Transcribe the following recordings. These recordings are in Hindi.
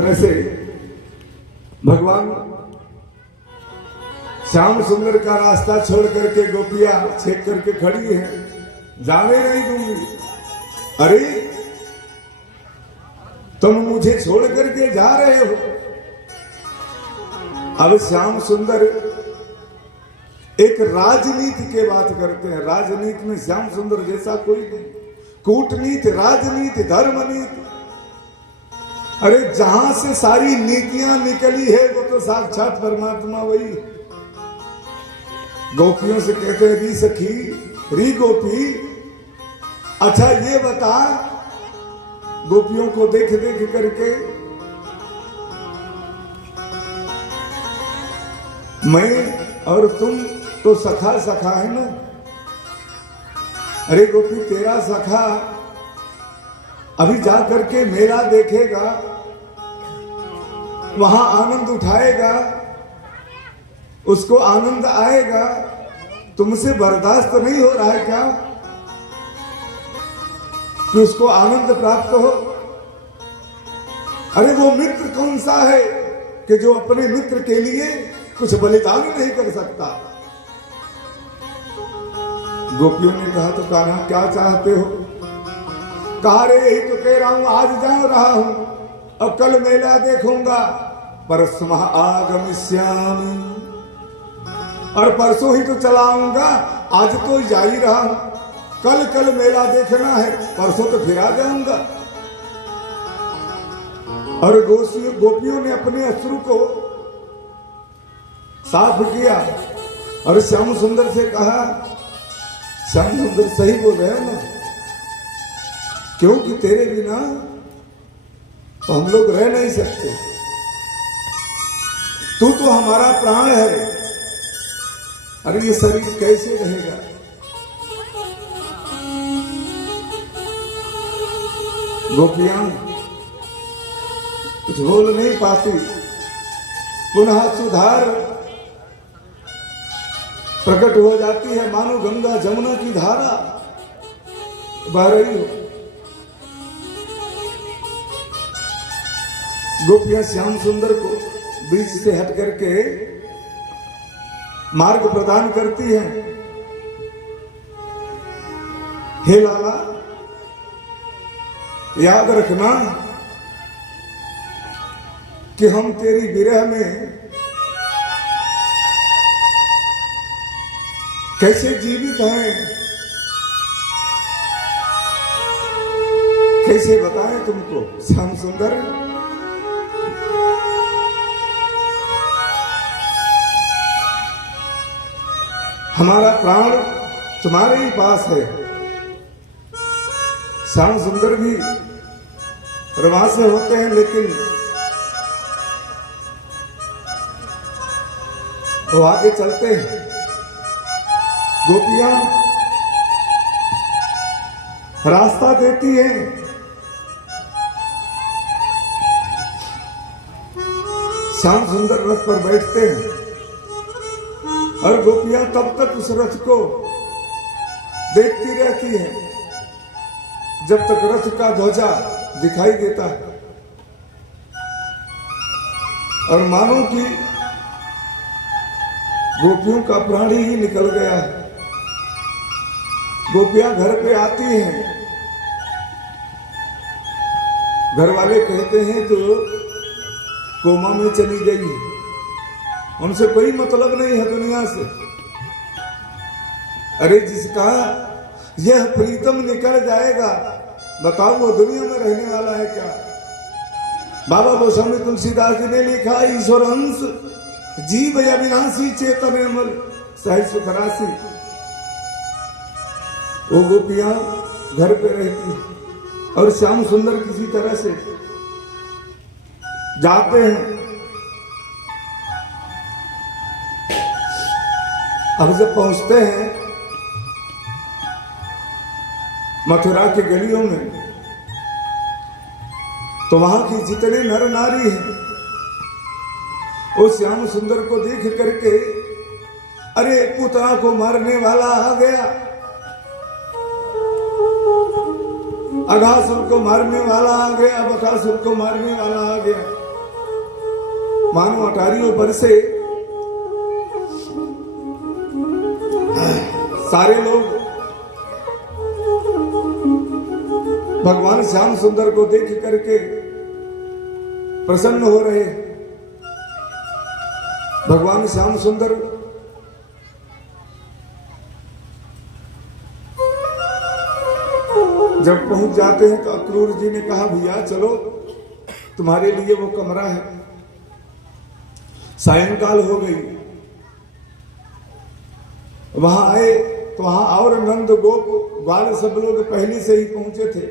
तरह से भगवान श्याम सुंदर का रास्ता छोड़ करके गोपियां छेक करके खड़ी है, जाने नहीं दूंगी। अरे तुम मुझे छोड़ करके जा रहे हो। अब श्याम सुंदर एक राजनीति के बात करते हैं। राजनीति में श्याम सुंदर जैसा कोई नहीं। कूटनीति, राजनीति, धर्मनीति, अरे जहां से सारी नीतियां निकली है वो तो साक्षात परमात्मा वही। गोपियों से कहते हैं, री सखी, री गोपी, अच्छा ये बता, गोपियों को देख देख करके मैं और तुम तो सखा सखा है ना। अरे गोपी, तेरा सखा अभी जा करके मेला देखेगा, वहां आनंद उठाएगा, उसको आनंद आएगा, तुमसे बर्दाश्त नहीं हो रहा है क्या कि उसको आनंद प्राप्त हो? अरे वो मित्र कौन सा है कि जो अपने मित्र के लिए कुछ बलिदान नहीं कर सकता? गोपियों ने कहा, तो कान्हा क्या चाहते हो? कहा, रे यही तो कह रहा हूं, आज जा रहा हूं और कल मेला देखूंगा, परसों आगमिष्यामि, और परसों ही तो चला आऊंगा, आज तो जा ही रहा हूं, कल मेला देखना है, परसों तो फिर आ जाऊंगा। और गोपियों ने अपने अश्रु को साफ किया और श्याम सुंदर से कहा, श्याम सुंदर सही बोल रहे हैं ना, क्योंकि तेरे बिना तो हम लोग रह नहीं सकते, तू तो हमारा प्राण है। अरे ये शरीर कैसे रहेगा? गोपियां कुछ बोल नहीं पाती। पुनः सुधार प्रकट हो जाती है, मानो गंगा जमुना की धारा बह रही हो। गोपियां श्याम सुंदर को बीच से हट करके मार्ग प्रदान करती हैं। हे लाला, याद रखना कि हम तेरी विरह में कैसे जीवित हैं, कैसे बताएं तुमको श्याम सुंदर। हमारा प्राण तुम्हारे ही पास है। श्याम सुंदर भी प्रवाह से होते हैं, लेकिन वो आगे चलते हैं। गोपियां रास्ता देती हैं। श्याम सुंदर रथ पर बैठते हैं और गोपियां तब तक उस रथ को देखती रहती हैं जब तक रथ का ध्वजा दिखाई देता है, और मानो कि गोपियों का प्राण ही निकल गया है। गोपियां घर पे आती हैं, घर वाले कहते हैं तो कोमा में चली गई, उनसे कोई मतलब नहीं है दुनिया से। अरे जिसका यह प्रीतम निकल जाएगा, बताओ वो दुनिया में रहने वाला है क्या? बाबा गोस्वामी तुलसीदास जी ने लिखा, ईश्वर अंश जीव अविनाशी चेतन अमल सहज सुख राशि। वो गोपियां घर पे रहती हैं और श्याम सुंदर किसी तरह से जाते हैं। अब जब पहुंचते हैं मथुरा के गलियों में, तो वहां की जितने नर नारी हैं वो श्याम सुंदर को देख करके, अरे पुतना को मारने वाला आ गया, अघासुर को मारने वाला आ गया, बकासुर को मारने वाला आ गया, मानो अटारियों पर से सारे लोग भगवान श्याम सुंदर को देख करके प्रसन्न हो रहे। भगवान श्याम सुंदर जब पहुंच जाते हैं तो अक्रूर जी ने कहा, भैया चलो तुम्हारे लिए वो कमरा है। सायंकाल हो गई, वहां आए तो वहां और नंद गोप ग्वाल सब लोग पहले से ही पहुंचे थे।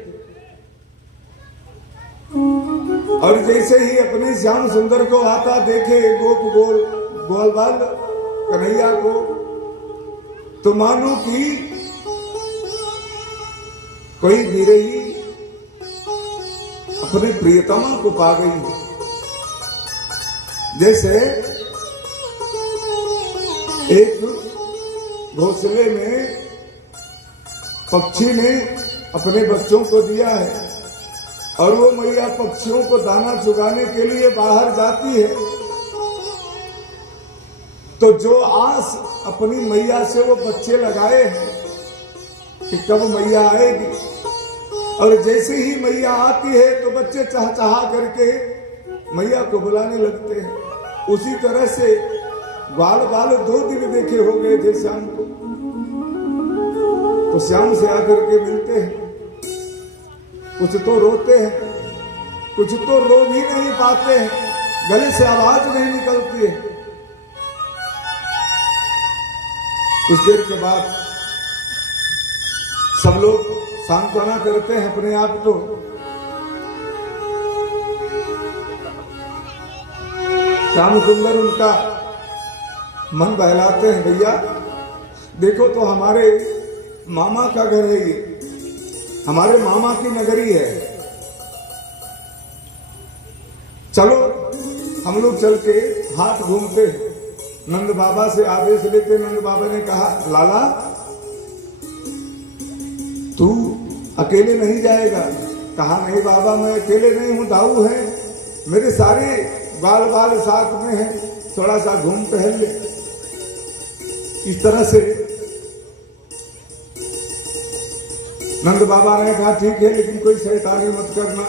और जैसे ही अपने श्याम सुंदर को आता देखे गोप गोल बाल कन्हैया को, तो मानो कि कोई विरही अपने प्रियतमा को पा गई। जैसे एक घोंसले में पक्षी ने अपने बच्चों को दिया है और वो मैया पक्षियों को दाना चुगाने के लिए बाहर जाती है, तो जो आस अपनी मैया से वो बच्चे लगाए हैं कि कब मैया आएगी, और जैसे ही मैया आती है तो बच्चे चहचहा करके मैया को बुलाने लगते हैं। उसी तरह से ग्वाल बाल 2 दिन देखे हो गए थे श्याम को, तो श्याम से आकर के मिलते हैं। कुछ तो रोते हैं, कुछ तो रो भी नहीं पाते हैं, गले से आवाज नहीं निकलती है। कुछ देर के बाद सब लोग सांत्वना करते हैं अपने आप को। श्याम सुंदर उनका मन बहलाते हैं, भैया देखो तो हमारे मामा का घर है, ये हमारे मामा की नगरी है, चलो हम लोग चल के हाथ घूमते हैं। नंद बाबा से आदेश लेते, नंद बाबा ने कहा, लाला तू अकेले नहीं जाएगा। कहा, नहीं बाबा मैं अकेले नहीं हूं, दाऊ है, मेरे सारे बाल बाल साथ में हैं, थोड़ा सा घूम टहल ले। इस तरह से नंद बाबा ने कहा, ठीक है लेकिन कोई शैतानी मत करना।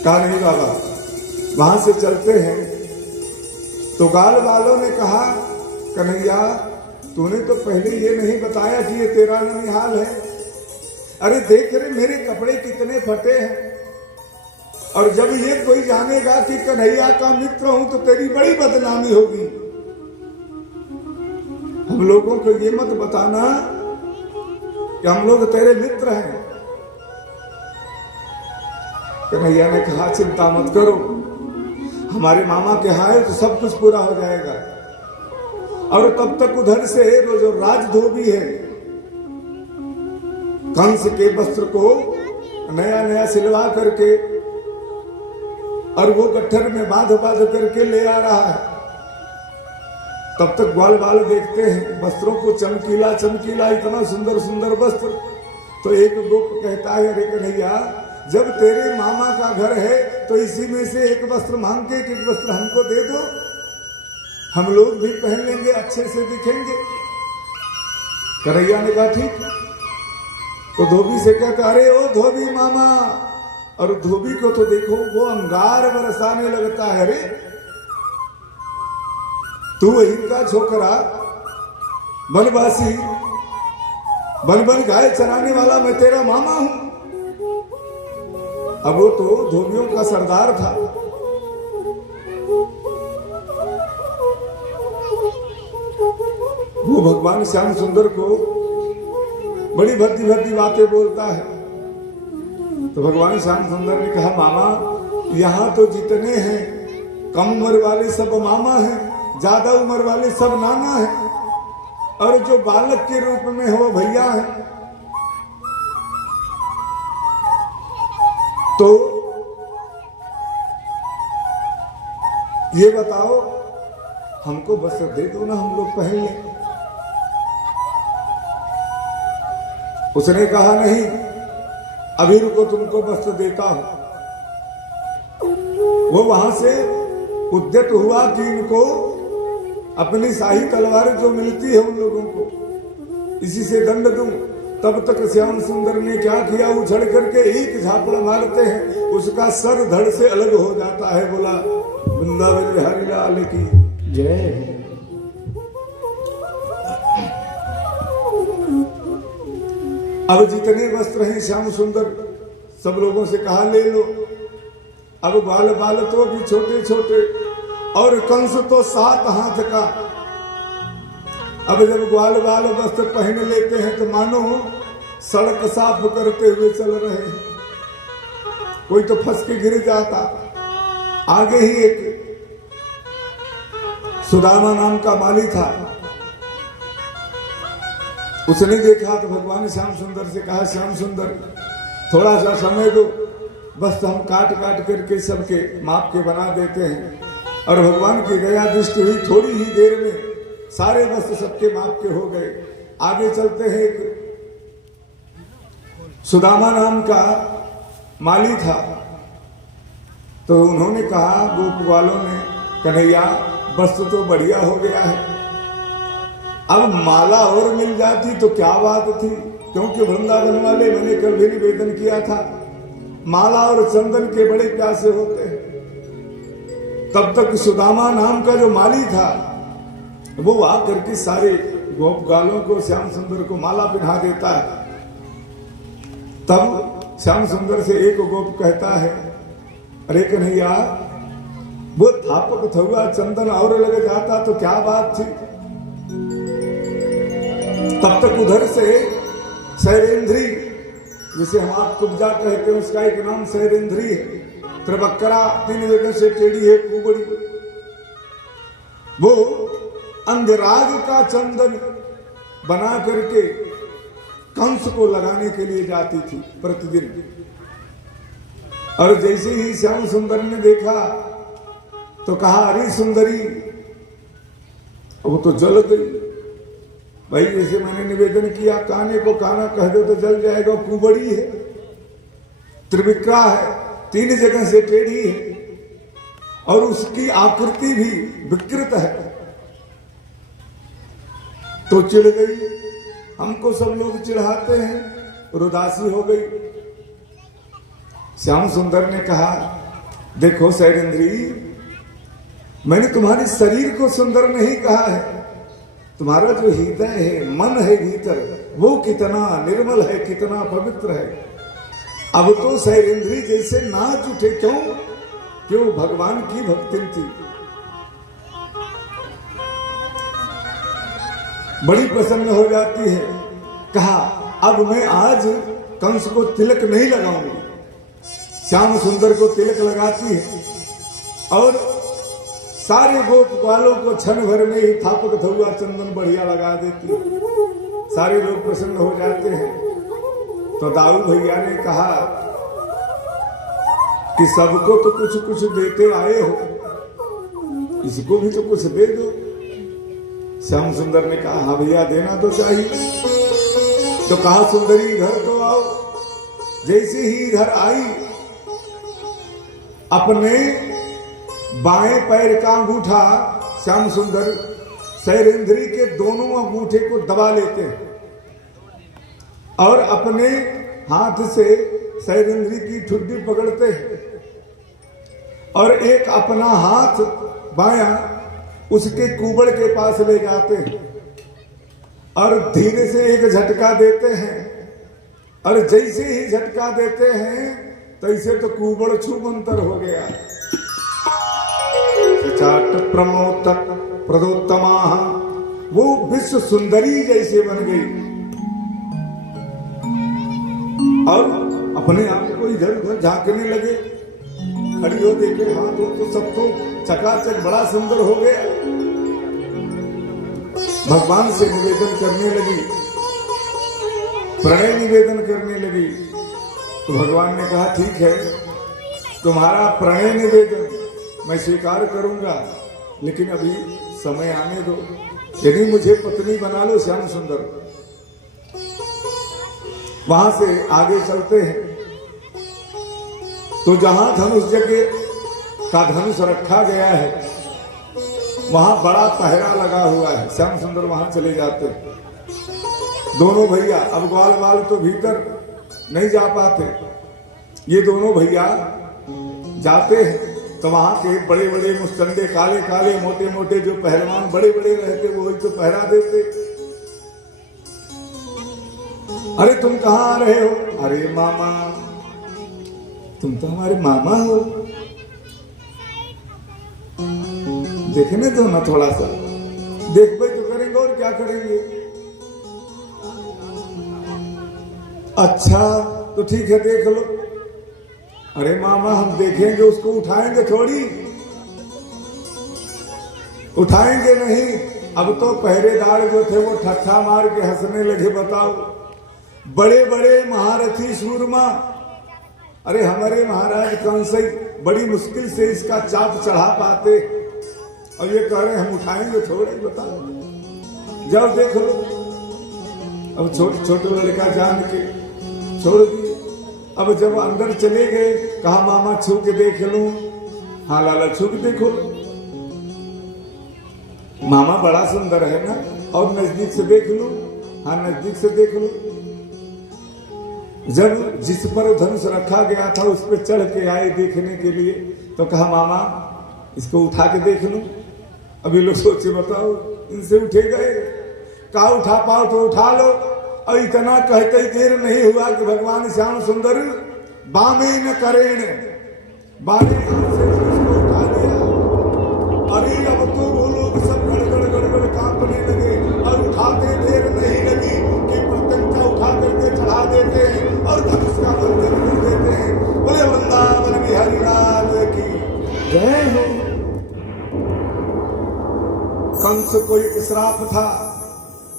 कहा, नहीं बाबा। वहां से चलते हैं तो गाल वालों ने कहा, कन्हैया तूने तो पहले ये नहीं बताया कि ये तेरा ननिहाल है। अरे देख रे मेरे कपड़े कितने फटे हैं, और जब ये कोई जानेगा कि कन्हैया का मित्र हूं तो तेरी बड़ी बदनामी होगी। हम लोगों को ये मत बताना कि हम लोग तेरे मित्र हैं। कन्हैया ने कहा, चिंता मत करो, हमारे मामा के यहाँ है तो सब कुछ पूरा हो जाएगा। और तब तक उधर से जो राज धोबी है, कंस के वस्त्र को नया नया सिलवा करके और वो गट्ठर में बांध करके ले आ रहा है। तब तक ग्वाल बाल देखते हैं वस्त्रों को, चमकीला चमकीला इतना सुंदर सुंदर वस्त्र। तो एक गोप कहता है, अरे कन्हैया जब तेरे मामा का घर है तो इसी में से एक वस्त्र मांग के एक वस्त्र हमको दे दो, हम लोग भी पहन लेंगे, अच्छे से दिखेंगे। कन्हैया ने कहा ठीक। तो धोबी से कहता, अरे ओ धोबी मामा, और धोबी को तो देखो वो अंगार बरसाने लगता है। अरे तू वही का छोकरा बनवासी, बन बन गाय चराने वाला मैं तेरा मामा हूं। अब वो तो धोबियों का सरदार था। वो भगवान श्याम सुंदर को बड़ी भद्दी भद्दी बातें बोलता है। तो भगवान श्याम सुंदर ने कहा, मामा यहाँ तो जितने हैं कम उम्र वाले सब मामा हैं, ज्यादा उम्र वाले सब नाना हैं, और जो बालक के रूप में है वो भैया है। तो ये बताओ हमको वस्त्र दे दो ना, हम लोग पहन लें। उसने कहा, नहीं अभी रुको, तुमको वस्त्र देता हूं। वो वहां से उद्यत हुआ कि इनको अपनी शाही तलवार जो मिलती है उन लोगों को इसी से दंड दूं। तब तक श्याम सुंदर ने क्या किया, उछल करके एक झापड़ मारते हैं, उसका सर धड़ से अलग हो जाता है। बोला वृंदावन बिहारी लाल की जय। अब जितने वस्त्र हैं श्याम सुंदर सब लोगों से कहा ले लो। अब बाल बाल तो भी छोटे छोटे और कंस तो 7 हाथ का। अब जब ग्वाल बाल वस्त्र पहन लेते हैं तो मानो सड़क साफ करते हुए चल रहे हैं। कोई तो फंस के गिर जाता। आगे ही एक सुदामा नाम का माली था, उसने देखा तो भगवान श्याम सुंदर से कहा, श्याम सुंदर थोड़ा सा समय दो, बस हम काट काट करके सबके माप के बना देते हैं। और भगवान की दया दृष्टि हुई, थोड़ी ही देर में सारे वस्त्र सबके माप के हो गए। आगे चलते हैं, एक सुदामा नाम का माली था, तो उन्होंने कहा गोप वालों ने, कन्हैया वस्त्र तो बढ़िया हो गया है, अब माला और मिल जाती तो क्या बात थी, क्योंकि वृंदावन वाले मैंने कल भी निवेदन किया था माला और चंदन के बड़े प्यासे होते हैं। तब तक सुदामा नाम का जो माली था वो आकर के सारे गोप गालों को श्याम सुंदर को माला पहना देता है। तब श्याम सुंदर से एक गोप कहता है, अरे कन्हैया वो थापक थुआ चंदन और लग जाता तो क्या बात थी। तब तक उधर से शैरेंद्री, जिसे हम आप कुब्जा कहते हैं, उसका एक नाम शैरेंद्री है, त्रिबक्करा 3 जगह से टेढ़ी है कुबड़ी, वो अंगराग का चंदन बना करके कंस को लगाने के लिए जाती थी प्रतिदिन। और जैसे ही श्याम सुंदर ने देखा तो कहा, अरे सुंदरी, वो तो जल गई। भाई जैसे मैंने निवेदन किया, काने को काना कह दो तो जल जाएगा। कुबड़ी है, त्रिविक्रा है, 3 जगह से टेढ़ी है और उसकी आकृति भी विकृत है, तो चिढ़ गई। हमको सब लोग चिढ़ाते हैं, और उदासी हो गई। श्याम सुंदर ने कहा, देखो शैलेंद्री, मैंने तुम्हारे शरीर को सुंदर नहीं कहा है, तुम्हारा जो हृदय है, मन है भीतर, वो कितना निर्मल है, कितना पवित्र है। अब तो शैलेंद्री जैसे नाच उठे। क्यों? क्यों? भगवान की भक्ति थी, बड़ी प्रसन्न हो जाती है। कहा, अब मैं आज कंस को तिलक नहीं लगाऊंगी। श्याम सुंदर को तिलक लगाती है और सारे गोप वालों को क्षण भर में ही थापक थुआ चंदन बढ़िया लगा देती है। सारे लोग प्रसन्न हो जाते हैं। तो दाऊ भैया ने कहा कि सबको तो कुछ कुछ देते आए हो, इसको भी तो कुछ दे दो। श्याम सुंदर ने कहा, हाँ भैया देना तो चाहिए। तो कहा, सुंदरी इधर तो आओ। जैसे ही इधर आई, अपने बाएं पैर का अंगूठा श्याम सुंदर शैलेंद्री के दोनों अंगूठे को दबा लेते हैं और अपने हाथ से शैलेंद्री की ठुड्डी पकड़ते हैं और एक अपना हाथ बायां उसके कुबड़ के पास ले जाते हैं और धीरे से एक झटका देते हैं। और जैसे ही झटका देते हैं तैसे तो कुबड़ छूमंतर हो गया। चाट प्रमोत प्रदोत्तमा, वो विश्व सुंदरी जैसे बन गई और अपने आप को इधर उधर झांकने लगे। खड़ी हो देखे हाथ तो सब तो चकाचक बड़ा सुंदर हो गया। भगवान से निवेदन करने लगी, प्रणय निवेदन करने लगी। तो भगवान ने कहा, ठीक है, तुम्हारा प्रणय निवेदन मैं स्वीकार करूंगा, लेकिन अभी समय आने दो। यदि मुझे पत्नी बना लो श्याम सुंदर। वहां से आगे चलते हैं तो जहां धनुष जगह का धनुष रखा गया है, वहां बड़ा पहरा लगा हुआ है। श्याम सुंदर वहां चले जाते, दोनों भैया। अब ग्वाल बाल तो भीतर नहीं जा पाते, ये दोनों भैया जाते हैं तो वहां के बड़े बड़े मुस्तंडे, काले काले मोटे मोटे जो पहलवान बड़े बड़े रहते, वो वही तो पहरा देते। अरे तुम कहाँ आ रहे हो? अरे मामा, तुम तो हमारे मामा हो, देखने दो ना थोड़ा सा। देख भाई तो करेंगे और क्या करेंगे। अच्छा तो ठीक है, देख लो। अरे मामा, हम देखेंगे, उसको उठाएंगे थोड़ी, उठाएंगे नहीं। अब तो पहरेदार जो थे वो ठट्ठा मार के हंसने लगे। बताओ, बड़े बड़े महारथी सूरमा, अरे हमारे महाराज कंस बड़ी मुश्किल से इसका चाप चढ़ा पाते, और ये कह रहे हम उठाएंगे थोड़े। बताओ, जाओ देख लो। अब छोटे छोटे लड़का जान के छोड़ दिए। अब जब अंदर चले गए, कहा मामा छू के देख लूं। हाँ लाला, छू के देखो। मामा बड़ा सुंदर है ना, और नजदीक से देख लूं। हाँ नजदीक से देख लूं। जब जिस पर धनुष रखा गया था उस पर चढ़ के आए देखने के लिए, तो कहा मामा इसको उठा के देख लूं। अभी लोग सोचे बताओ इनसे उठे गए, कहा उठा पाओ तो उठा लो। और इतना कहते ही देर नहीं हुआ कि भगवान श्याम सुंदर बामे न करेण, बाने से उसको उठा लिया। अरे अब तो वो लोग सब गड़गड़ गड़गड़ कांपने लगे, और उठाते देर नहीं लगी कि प्रत्यंचा उठा करके चढ़ा देते हैं और धनुष का बंधन कर देते हैं। बोले वृंदावन बिहारी लाल की जय हो। कंस को एक श्राप था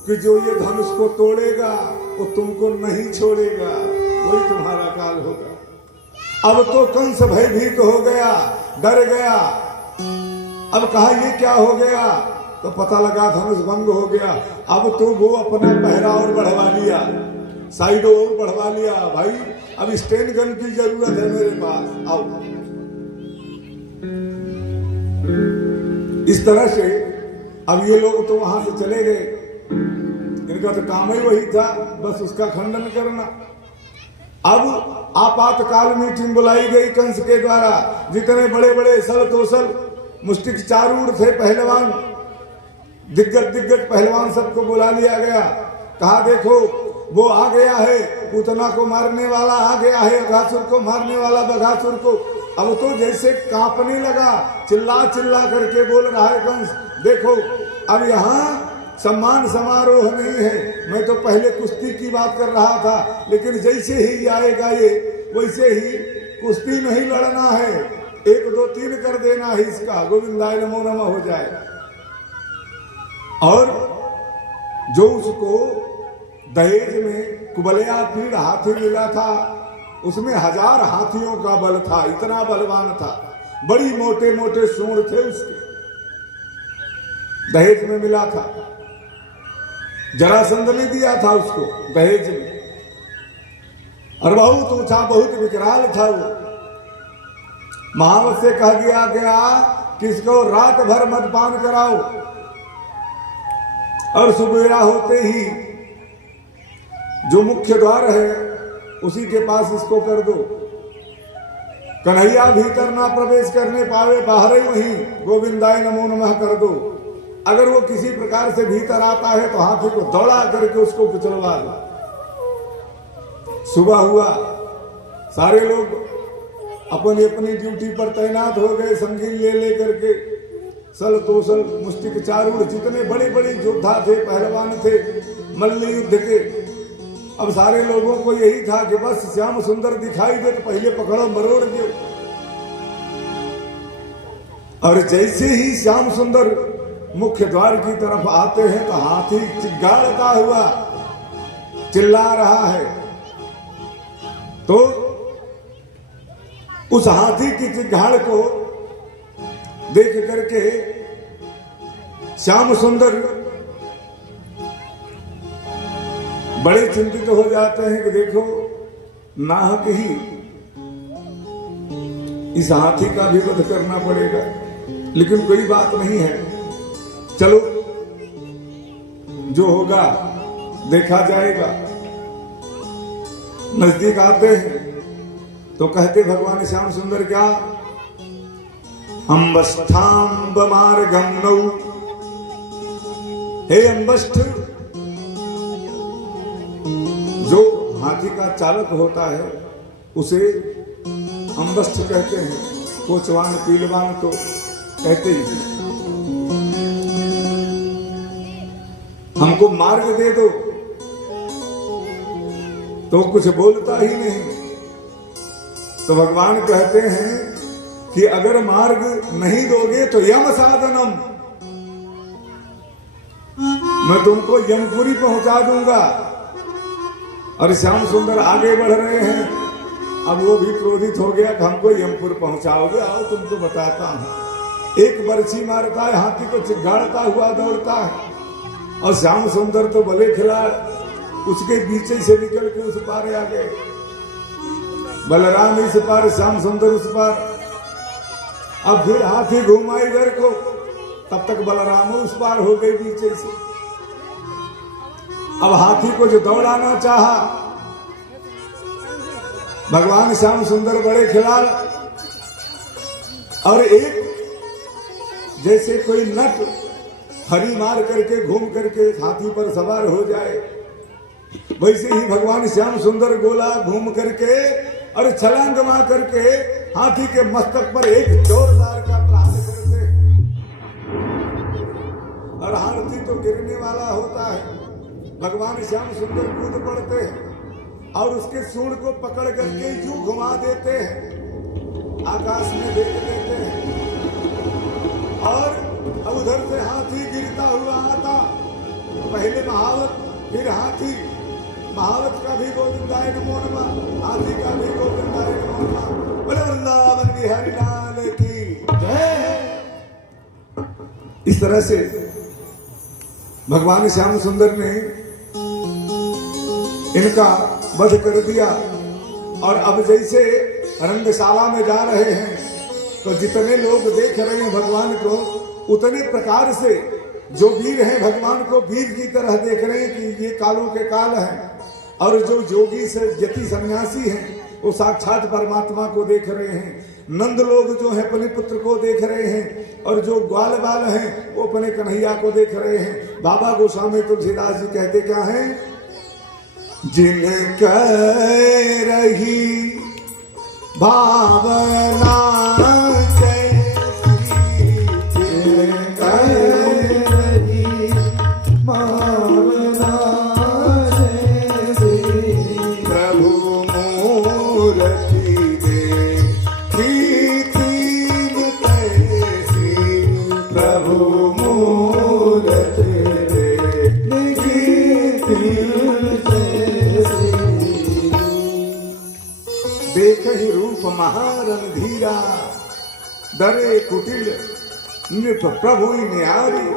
कि जो ये धनुष को तोड़ेगा वो तुमको नहीं छोड़ेगा, वही तुम्हारा काल होगा। अब तो कंस भयभीत हो गया, डर गया। अब कहा ये क्या हो गया, तो पता लगा धनुष भंग हो गया। अब तो वो अपना पहरा और बढ़वा लिया, साइड और बढ़वा लिया। भाई अब स्टैंड गन की जरूरत है मेरे पास, आओ। इस तरह से अब ये लोग तो वहां से चले गए, इनका तो काम ही वही था, बस उसका खंडन करना। अब आपातकाल मीटिंग बुलाई गई कंस के द्वारा। जितने बड़े बड़े सल तोसल मुष्टिक चारूढ़ थे पहलवान, दिग्गज पहलवान सबको बुला लिया गया। कहा देखो वो आ गया है, पूतना को मारने वाला आ गया है, अघासुर को मारने वाला बघासुर को। अब तो जैसे कांपने लगा, चिल्ला चिल्ला करके बोल रहा है कंस, देखो अब यहाँ सम्मान समारोह नहीं है। मैं तो पहले कुश्ती की बात कर रहा था, लेकिन जैसे ही आएगा ये वैसे ही कुश्ती नहीं लड़ना है, 1 2 3 कर देना है इसका, गोविंदाय नमो नमः हो जाए। और जो उसको दहेज में कुबलिया पीड़ हाथी मिला था, उसमें 1000 हाथियों का बल था, इतना बलवान था। बड़ी मोटे मोटे सूंड थे उसके, दहेज में मिला था। जरासंध ने दिया था उसको दहेज में, और बहुत ऊंचा बहुत विकराल था वो। महावत से कह दिया गया किसको रात भर मदपान कराओ, और सुबेरा होते ही जो मुख्य द्वार है उसी के पास इसको कर दो। कन्हैया भीतर ना प्रवेश करने पावे, बाहर ही वहीं गोविंदाय नमो नमः कर दो। अगर वो किसी प्रकार से भीतर आता है तो हाथी को दौड़ा करके उसको कुचलवा दो। सुबह हुआ, सारे लोग अपनी अपनी ड्यूटी पर तैनात हो गए, संगीन ले ले करके। सल तोसल मुष्टिक चारूढ़ जितने बड़े बड़े योद्धा थे, पहलवान थे मल्ल युद्ध के, अब सारे लोगों को यही था कि बस श्याम सुंदर दिखाई दे तो पहले पकड़ो मरोड़ दो। और जैसे ही श्याम सुंदर मुख्य द्वार की तरफ आते हैं तो हाथी चिल्लाता हुआ चिल्ला रहा है। तो उस हाथी की चिल्लाहट को देख करके श्याम सुंदर बड़े चिंतित हो जाते हैं कि देखो नाहक ही इस हाथी का भी वध करना पड़ेगा, लेकिन कोई बात नहीं है, चलो जो होगा देखा जाएगा। नजदीक आते हैं तो कहते भगवान श्याम सुंदर क्या, अम्बस्थाम्ब मार्गम नौ, हे अम्बस्थ, जो हाथी का चालक होता है उसे अम्बस्थ कहते हैं, कोचवान पीलवान तो कहते ही। हमको मार्ग दे दो, तो कुछ बोलता ही नहीं। तो भगवान कहते हैं कि अगर मार्ग नहीं दोगे तो यम साधनम, मैं तुमको यमपुरी पहुंचा दूंगा। और श्याम सुंदर आगे बढ़ रहे हैं, अब वो भी क्रोधित हो गया कि हमको यमपुर पहुंचाओगे, आओ तुमको बताता हूं। एक बरछी मारता है, हाथी को चिगाड़ता हुआ दौड़ता है, और श्याम सुंदर तो भले खिलाड़, उसके पीछे से निकल के उस पार आ गए। बलराम इस पार, श्याम सुंदर उस पार। अब फिर हाथी घुमा इधर को, तब तक बलराम उस पार हो गए पीछे से। अब हाथी को जो दौड़ाना चाहा, भगवान श्याम सुंदर बड़े खिलाड़, और एक जैसे कोई नट हरी मार करके घूम करके हाथी पर सवार हो जाए, वैसे ही भगवान श्याम सुंदर गोला घूम करके और छलांग मार करके हाथी के मस्तक पर एक जोरदार का प्रहार करते, और हाथी तो गिरने वाला होता है। भगवान श्याम सुंदर कूद पड़ते हैं और उसके सूंड को पकड़ करके यूं घुमा देते हैं, आकाश में देख देते हैं। और अब उधर से हाथी गिरता हुआ आता, पहले महावत फिर हाथी, महावत का भी गोविंदाय नमो नमः, हाथी का भी गोविंदाय नमो नमः। बोले वृंदावन बिहारी लाल की जय। इस तरह से भगवान श्याम सुंदर ने इनका वध कर दिया। और अब जैसे रंगशाला में जा रहे हैं तो जितने लोग देख रहे हैं भगवान को, उतने प्रकार से जो वीर हैं भगवान को वीर की तरह देख रहे हैं कि ये कालों के काल हैं। और जो योगी से यति सन्यासी हैं वो साक्षात परमात्मा को देख रहे हैं। नंद लोग जो है अपने पुत्र को देख रहे हैं, और जो ग्वाल बाल हैं वो अपने कन्हैया को देख रहे हैं। बाबा गोस्वामी तुलसीदास जी कहते क्या हैं, जिनका रही भावना महारणधीरा, डरे कुटिल नृप प्रभु न्यारी।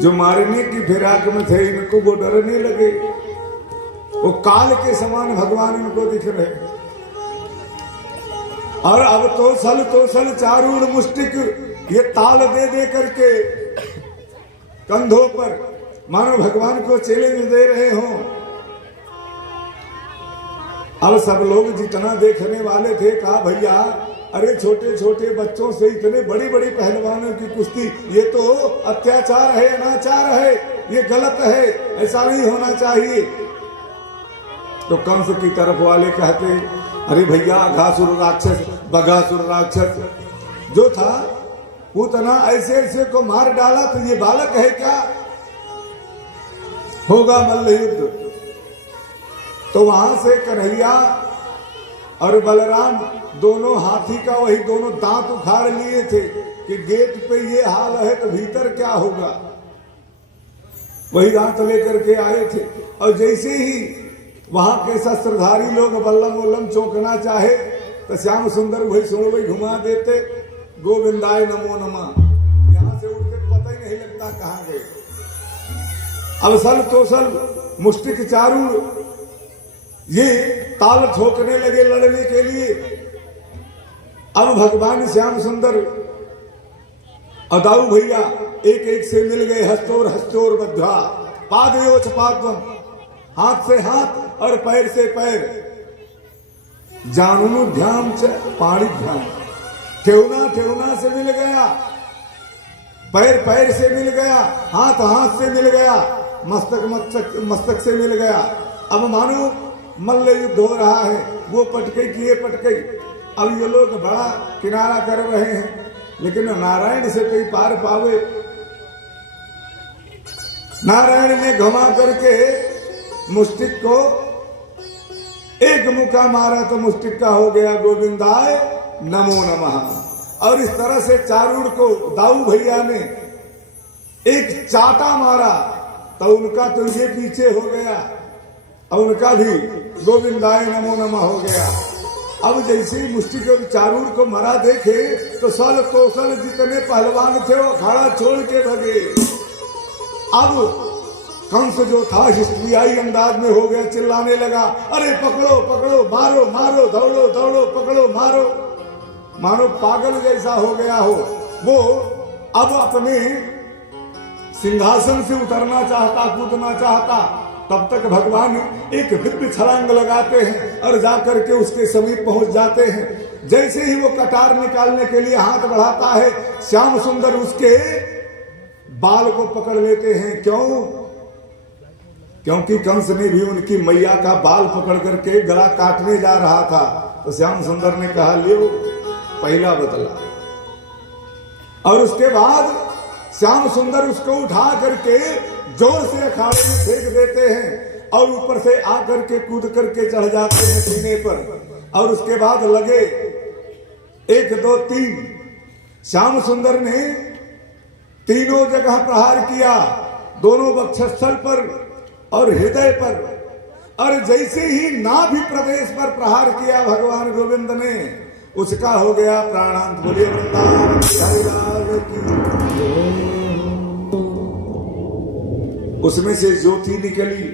जो मारने की फिराक में थे इनको वो डरने लगे, वो काल के समान भगवान इनको दिख रहे। और अब तोसल चारूण मुष्टिक ये ताल दे दे करके कंधों पर मानो भगवान को चैलेंज दे रहे हों। अब सब लोग जितना देखने वाले थे कहा, भैया अरे छोटे छोटे बच्चों से इतने बड़ी बड़ी पहलवानों की कुश्ती, ये तो अत्याचार है, अनाचार है, ये गलत है, ऐसा नहीं होना चाहिए। तो कंस की तरफ वाले कहते, अरे भैया अघासुर राक्षस, बगासुर राक्षस जो था पूतना ऐसे ऐसे को मार डाला, तो ये बालक है क्या, होगा मल्ल युद्ध। तो वहां से कन्हैया और बलराम दोनों हाथी का वही दोनों दांत उखाड़ लिए थे कि गेट पे ये हाल है तो भीतर क्या होगा। वही दांत लेकर के आए थे। और जैसे ही वहां के शस्त्रधारी लोग बल्लम उल्लम चौंकना चाहे तो श्याम सुंदर वही सुन वही घुमा देते, गोविंदाय नमो नमः। यहां से उठ के पता ही नहीं लगता कहां गए। अब सल तोसल मुष्टिक चारू ये ताल ठोकने लगे लड़ने के लिए। अब भगवान श्याम सुंदर और दाऊ भैया एक एक से मिल गए। हस्तोर बद्धा पादयोच पादम, हाथ से हाथ और पैर से पैर। जानुनु ध्यान च पाणी ध्यान, ठेवना से मिल गया, पैर से मिल गया, हाथ से मिल गया, मस्तक से मिल गया। अब मानो मल्ल युद्ध हो रहा है, वो पटके किए पटके। अब ये लोग बड़ा किनारा कर रहे हैं, लेकिन नारायण से कोई पार पावे। नारायण ने घुमा करके मुष्टिक को एक मुक्का मारा तो मुष्टिक का हो गया गोविंदाय नमो नमः। और इस तरह से चारूढ़ को दाऊ भैया ने एक चाटा मारा तो उनका तो ये पीछे हो गया और उनका भी गोविंदाय नमो नमः हो गया। अब जैसे ही मुष्टिक और चारूढ़ को मरा देखे तो सल कौशल जितने पहलवान थे वो अखाड़ा छोड़ के भगे। अब कंस जो था हिस्ट्रियाई अंदाज में हो गया, चिल्लाने लगा, अरे पकड़ो पकड़ो, मारो मारो, दौड़ो दौड़ो, पकड़ो मारो। मानो पागल जैसा हो गया हो। वो अब अपने सिंहासन से उतरना चाहता, कूदना चाहता। तब तक भगवान एक दिव्य छलांग लगाते हैं और जाकर के उसके समीप पहुंच जाते हैं। जैसे ही वो कटार निकालने के लिए हाथ बढ़ाता है, श्याम सुंदर उसके बाल को पकड़ लेते हैं। क्यों? क्योंकि कंस ने भी उनकी मैया का बाल पकड़ करके गला काटने जा रहा था। तो श्याम सुंदर ने कहा, लियो पहला बदला। और उसके बाद श्याम सुंदर उसको उठा करके जोर से अखाड़े में फेंक देते हैं और ऊपर से आकर के कूद करके चढ़ जाते हैं सीने पर। और उसके बाद लगे 1 2 3, श्याम सुंदर ने तीनों जगह प्रहार किया, दोनों वक्षस्थल पर और हृदय पर। और जैसे ही नाभि प्रदेश पर प्रहार किया भगवान गोविंद ने, उसका हो गया प्राणांत। बोलिए वृंदावन बिहारी लाल की। उसमें से ज्योति निकली